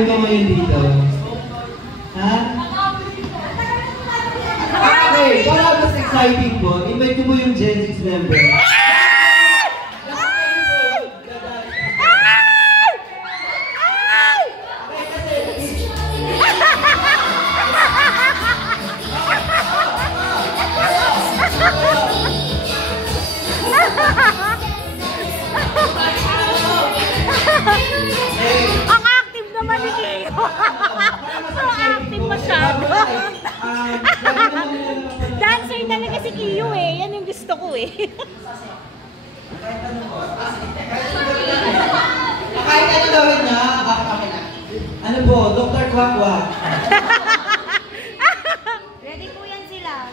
ayaw ka ngayon dito? Ha? Okay, para mas exciting po, invite ko po yung Gen 6 member. Ang active naman ni Kiyo. So active masyado. Dancer talaga si Kiyo eh. Yan yung gusto ko eh. Kahit ano gawin niya, ano po, Dr. Quack-Quack. Ready po yan sila.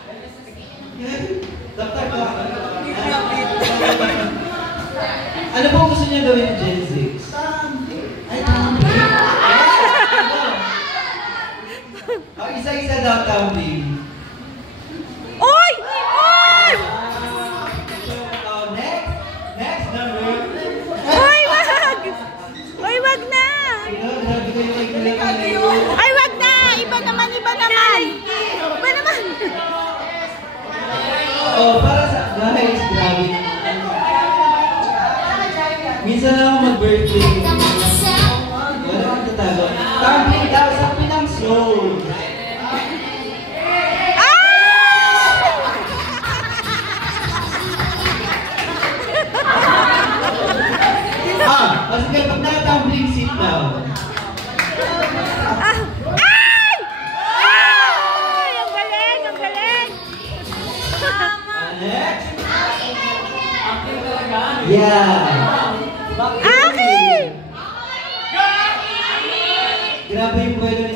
Dr. Quack-Quack. Ano po gusto niya gawin ng Gen 6? Ay, oh, isa-isa daw, tumbling. Oy! Oy! Next number. Oy, wag! Oy, wag na! Grabe kayo kay Kuya. Ay, wag na! Iba naman, iba naman! Iba naman! Oh, para sa guys, grabe naman. Minsan lang ako mag-birthday. Wala kang tatago. Tumbling daw sa Pinang Slow. Kasi pag naka-tumbling seat daw. Ay! Ay! Ang galing! Ang galing! Next. Yeah. Akin! Grabe yung pwede ni